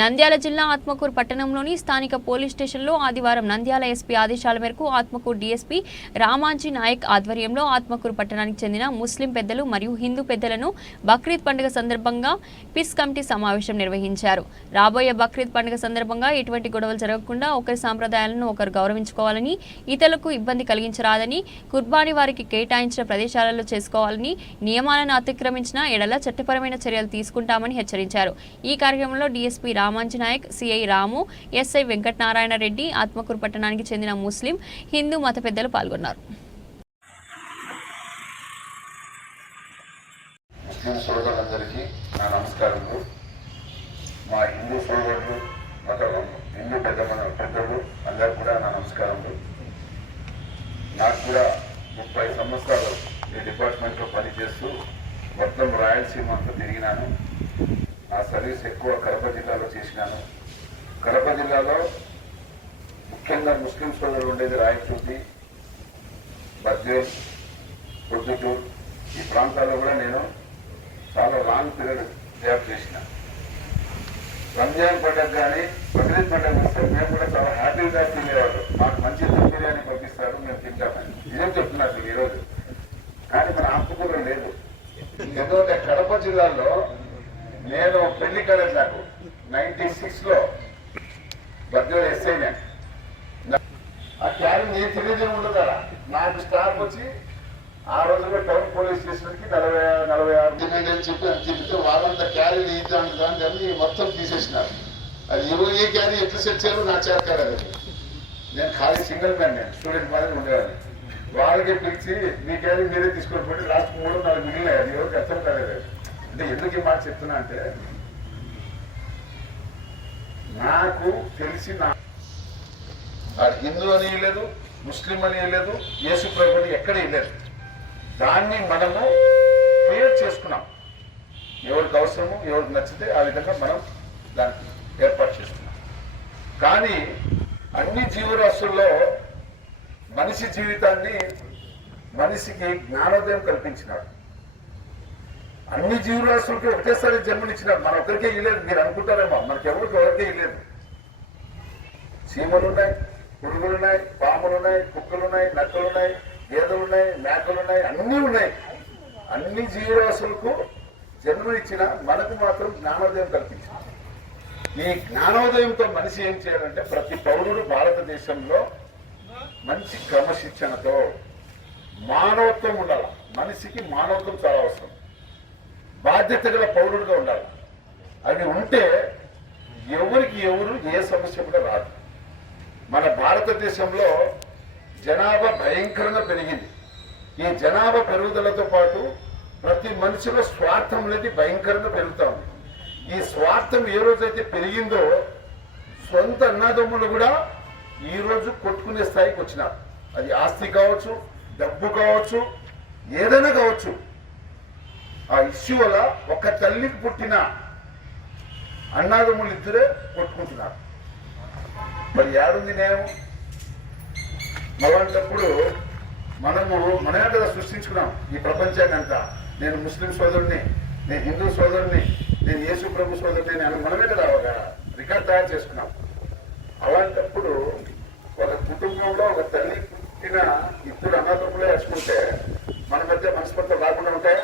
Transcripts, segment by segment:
నంద్యాల జిల్లా ఆత్మకూరు పట్టణంలోని స్థానిక పోలీస్ స్టేషన్లో ఆదివారం నంద్యాల ఎస్పీ ఆదేశాల మేరకు ఆత్మకూరు డీఎస్పీ రామాంజీ నాయక్ ఆధ్వర్యంలో ఆత్మకూరు పట్టణానికి చెందిన ముస్లిం పెద్దలు మరియు హిందూ పెద్దలను బక్రీద్ పండుగ సందర్భంగా పిస్ కమిటీ సమావేశం నిర్వహించారు. రాబోయే బక్రీద్ పండుగ సందర్భంగా ఎటువంటి గొడవలు జరగకుండా ఒకరి సాంప్రదాయాలను ఒకరు గౌరవించుకోవాలని ఇతరులకు ఇబ్బంది కలిగించరాదని కుర్బానీ వారికి కేటాయించిన ప్రదేశాలలో చేసుకోవాలని నియమాలను అతిక్రమించిన ఎడల చట్టపరమైన చర్యలు తీసుకుంటామని హెచ్చరించారు. ఈ కార్యక్రమంలో DSP Ramanji Nayak CI Ramu SI Venkatanarayana Reddy Atmakur పట్టణానికి చెందిన ముస్లిం హిందూ మత పెద్దలు పాల్గొన్నారు. ముస్లిం సోదరులందరికీ నా నమస్కారములు. మా హిందూ సోదరులు మత హిందూ పెద్ద మన పెద్దలు కూడా నా నమస్కారములు. నాకు కూడా ముప్పై సంవత్సరాలు ఈ డిపార్ట్మెంట్లో పనిచేస్తూ మొత్తం రాయలసీమ అంతా తిరిగినాను. నా సర్వీస్ ఎక్కువ కడప జిల్లాలో చేసినాను. కడప జిల్లాలో ముఖ్యంగా ముస్లిం సోదరులు ఉండేది రాయచూటి బద్వేల్ పొద్దుటూరు. ఈ ప్రాంతాల్లో కూడా నేను చాలా లాంగ్ పీరియడ్ జాబ్ చేసిన. రంజాన్ పండుగ కానీ బక్రీద్ పండుగ వస్తే మేము కూడా చాలా హ్యాపీగా ఫీల్ అయ్యేవాళ్ళు. మాకు మంచి దమ్ బిర్యానీ పంపిస్తారు మేము తింటామని. ఇదేం చెప్తున్నారు ఈరోజు. కానీ మన ఆత్మకూర లేదు. ఎందుకంటే కడప జిల్లాలో నేను పెళ్ళి కాలేదు నాకు. నైన్టీ సిక్స్లో బద్వేలు ఆ క్యారీ నేను తెలియజే ఉండదు అలా నాకు స్టాఫ్ వచ్చి ఆ రోజుల్లో టౌన్ పోలీస్ స్టేషన్కి నలభై నలభై ఆరు డిమాండ్ అని చెప్పి అని చెప్తే వాళ్ళంతా క్యారీ ఇద్దాం దాన్ని మొత్తం తీసేసినారు. అది ఎవరు ఏ క్యారీ ఎట్లా సెట్ చేయాలో నా చేత నేను ఖాళీ సింగిల్ మ్యాన్ నేను స్టూడెంట్ మాదిరి ఉండేవాడిని. వాళ్ళకి పిలిచి మీ క్యారీ మీరే తీసుకొని పోయి లాస్ట్ మూడు నాలుగు మిగిలినాయి అది ఎవరికి అర్థం కాలేదు. అంటే ఎందుకు ఈ మాట చెప్తున్నా అంటే నాకు తెలిసి నా హిందూ అని లేదు ముస్లిం అని లేదు యేసు ప్రభు అని ఎక్కడ లేదు దాన్ని మనము క్రియేట్ చేసుకున్నాం. ఎవరికి అవసరము ఎవరికి నచ్చితే ఆ విధంగా మనం దానికి ఏర్పాటు చేసుకున్నాం. కానీ అన్ని జీవరాశుల్లో మనిషి జీవితాన్ని మనిషికి జ్ఞానోదయం కల్పించినాడు. అన్ని జీవరాశులకి ఒకేసారి జన్మనిచ్చినారు మన ఒక్కరికే ఇవ్వలేదు మీరు అనుకుంటారేమో మనకి ఎవరికి ఎవరికే ఇవ్వలేదు చీమలు ఉన్నాయి పురుగులు ఉన్నాయి పాములు ఉన్నాయి కుక్కలు ఉన్నాయి నక్కలు ఉన్నాయి గేదెలు ఉన్నాయి మేకలు ఉన్నాయి అన్నీ ఉన్నాయి. అన్ని జీవరాశులకు జన్మనిచ్చిన మనకు మాత్రం జ్ఞానోదయం కల్పించింది. ఈ జ్ఞానోదయంతో మనిషి ఏం చేయాలంటే ప్రతి పౌరుడు భారతదేశంలో మంచి క్రమశిక్షణతో మానవత్వం ఉండాలి. మనిషికి మానవత్వం చాలా అవసరం. బాధ్యత గల పౌరుడుగా ఉండాలి. అవి ఉంటే ఎవరికి ఎవరు ఏ సమస్య కూడా రాదు. మన భారతదేశంలో జనాభా భయంకరంగా పెరిగింది. ఈ జనాభా పెరుగుదలతో పాటు ప్రతి మనిషిలో స్వార్థం అనేది భయంకరంగా పెరుగుతా ఉంది. ఈ స్వార్థం ఏ రోజైతే పెరిగిందో సొంత అన్నదమ్ములు కూడా ఈ రోజు కొట్టుకునే స్థాయికి వచ్చినారు. అది ఆస్తి కావచ్చు డబ్బు కావచ్చు ఏదైనా కావచ్చు. ఆ ఇష్యూ వల్ల ఒక తల్లికి పుట్టిన అన్నాదమ్ములు ఇద్దరే కొట్టుకుంటున్నారు. మరి ఏడుంది న్యాయం అలాంటప్పుడు మనము మనమే కదా సృష్టించుకున్నాం ఈ ప్రపంచాన్ని అంతా. నేను ముస్లిం సోదరుని నేను హిందూ సోదరుని నేను యేసు ప్రభు సోదరుని నేను మనమే కదా ఒక రికార్డ్ తయారు చేసుకున్నాం. అలాంటప్పుడు ఒక కుటుంబంలో ఒక తల్లి పుట్టిన ఇద్దరు అన్నదమ్ములే వేసుకుంటే మన మధ్య మనస్పర్ధలు రాకుండా ఉంటాయి?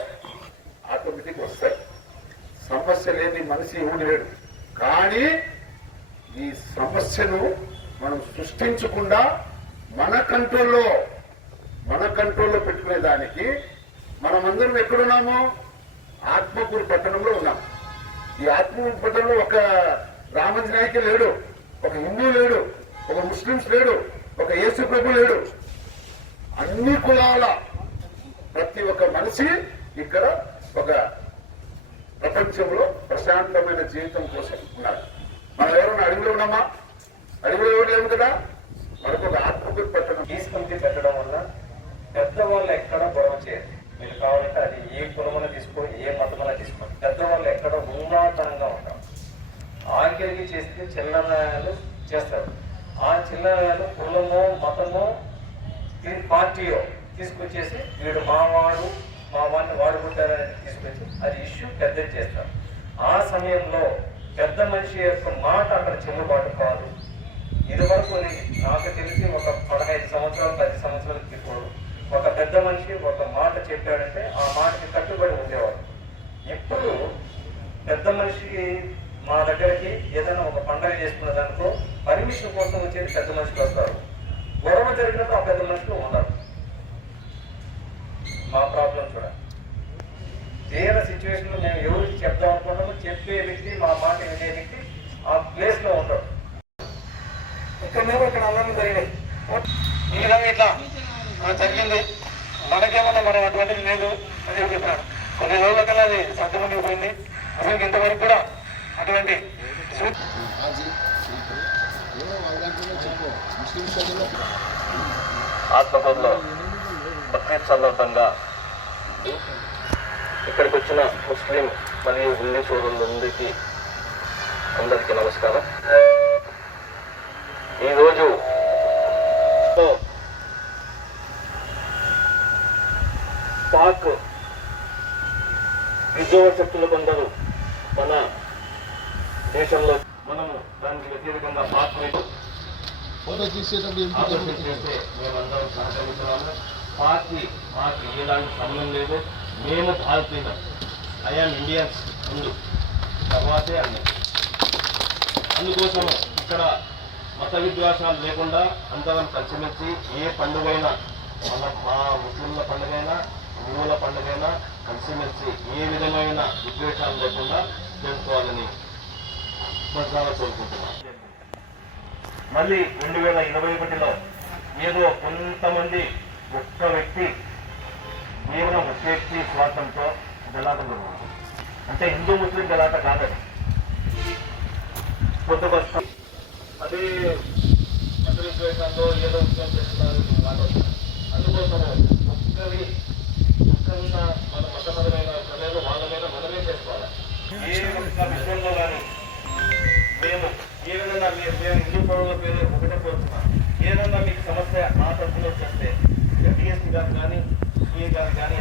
ఆటోమేటిక్ వస్తాయి. సమస్య లేని మనిషి ఎవడు లేడు. కానీ ఈ సమస్యను మనం సృష్టించకుండా మన కంట్రోల్లో మన కంట్రోల్లో పెట్టుకునే దానికి మనమందరం ఎక్కడున్నాము? ఆత్మకూరు పట్టణంలో ఉన్నాం. ఈ ఆత్మకూరు పట్టణంలో ఒక రామంజీ నాయకే లేడు ఒక హిందూ లేడు ఒక ముస్లింస్ లేడు ఒక యేసు ప్రభు లేడు. అన్ని కులాల ప్రతి ఒక్క మనిషి ఇక్కడ ఒక ప్రపంచంలో ప్రశాంతమైన జీవితం కోసం ఉన్నారు. మనం ఎవరైనా అడవిలో ఉన్నామా? అడవిలో ఎవరు లేవు కదా? మనకు ఒక ఆత్మకూరు పెట్టడం తీసుకుంటే పెట్టడం వల్ల పెద్దవాళ్ళు ఎక్కడ గొడవ చేయాలి మీరు కావాలంటే అది ఏ కులమన తీసుకో ఏ మతమైనా తీసుకో. పెద్దవాళ్ళు ఎక్కడ ఉన్నతంగా ఉంటాం ఆఖరికి చేస్తే చిల్లరాయాలు చేస్తారు. ఆ చిల్లరాయాలు కులమో మతమో పార్టీయో తీసుకొచ్చేసి వీడు మావాడు మా వాడిని వాడుకుంటారని తీసుకొచ్చి అది ఇష్యూ పెద్దది చేస్తారు. ఆ సమయంలో పెద్ద మనిషి యొక్క మాట అక్కడ చెల్లుబాటు కాదు. ఇదివరకు నాకు తెలిసి ఒక పదహైదు సంవత్సరాలు పది సంవత్సరాల తీసుకోడు. ఒక పెద్ద మనిషి ఒక మాట చెప్పాడంటే ఆ మాటకి కట్టుబడి ఉండేవాడు. ఇప్పుడు పెద్ద మనిషికి మా దగ్గరికి ఏదైనా ఒక పండగ చేసుకున్న దానికో పర్మిషన్ కోసం వచ్చేది పెద్ద మనుషులు వస్తారు. గొడవ జరిగినప్పుడు ఆ పెద్ద మనుషులు ఉండరు మా ప్రాబ్లం చూడండి తీర సిచ్యువేషన్లో మేము ఎవరికి చెప్దాం అనుకుంటామో చెప్పే వ్యక్తి మా మాట వినే వ్యక్తి ఆ ప్లేస్లో ఉంటాడు ఇక్కడ మేము ఇక్కడ అన్నం జరిగినాయి ఈ విధంగా ఇట్లా ఆ, జరిగింది మనకేమన్నా మనం అటువంటిది లేదు అని చెప్పి చెప్పినాడు. కొన్ని రోజుల కల్లా అది సర్దుముందుకు అసలు ఇంతవరకు కూడా అటువంటి సూ- ఆత్మకూరులో బక్రీద్ సందర్భంగా ఇక్కడికి వచ్చిన ముస్లిం మరియు హిందీ సోదరులందరికీ అందరికీ నమస్కారం. ఈరోజు శక్తులు కొందరు మన దేశంలో మనము దానికి వ్యతిరేకంగా మేమందరం సహకరిస్తున్నాము పార్టీ మాకు ఎలాంటి సంబంధం లేదు. మేము భారతీయులం. ఐఎమ్ ఇండియన్స్ ముందు తర్వాతే అన్నీ. అందుకోసం ఇక్కడ మత విద్వేషాలు లేకుండా అందరం కలిసిమెలిసి ఏ పండుగైనా మన మా ముస్లింల పండుగైనా హిందువుల పండుగైనా కలిసిమెలిసి ఏ విధమైన విద్వేషాలు లేకుండా చేసుకోవాలని ప్రజలు కోరుకుంటున్నాం మళ్ళీ రెండు వేల ఇరవై ఒకటిలో ఏదో కొంతమంది ఒక్క వ్యక్తి కేవలం ఒక వ్యక్తి స్వార్థంతో గలాట జరుగుతుంది అంటే హిందూ ముస్లిం గలాట కాదని. పొద్దుకొస్తాం అదే మత ఏదో విషయం చేస్తున్నారు అందుకోసం ఒక్కరి ఒక్కరున్న మన మతపరమైన ప్రజలు వాళ్ళ మీద మనమే చేసుకోవాలి. ఏ ఒక్క విషయంలో కానీ మేము ఏ విధంగా మీరు మేము హిందూ పేరు ఒకటే కోరుతున్నాం. ఏదన్నా మీకు సమస్య మా తరఫున వచ్చేస్తే డిఎస్పీ గారు కానీ సిఏ గారు కానీ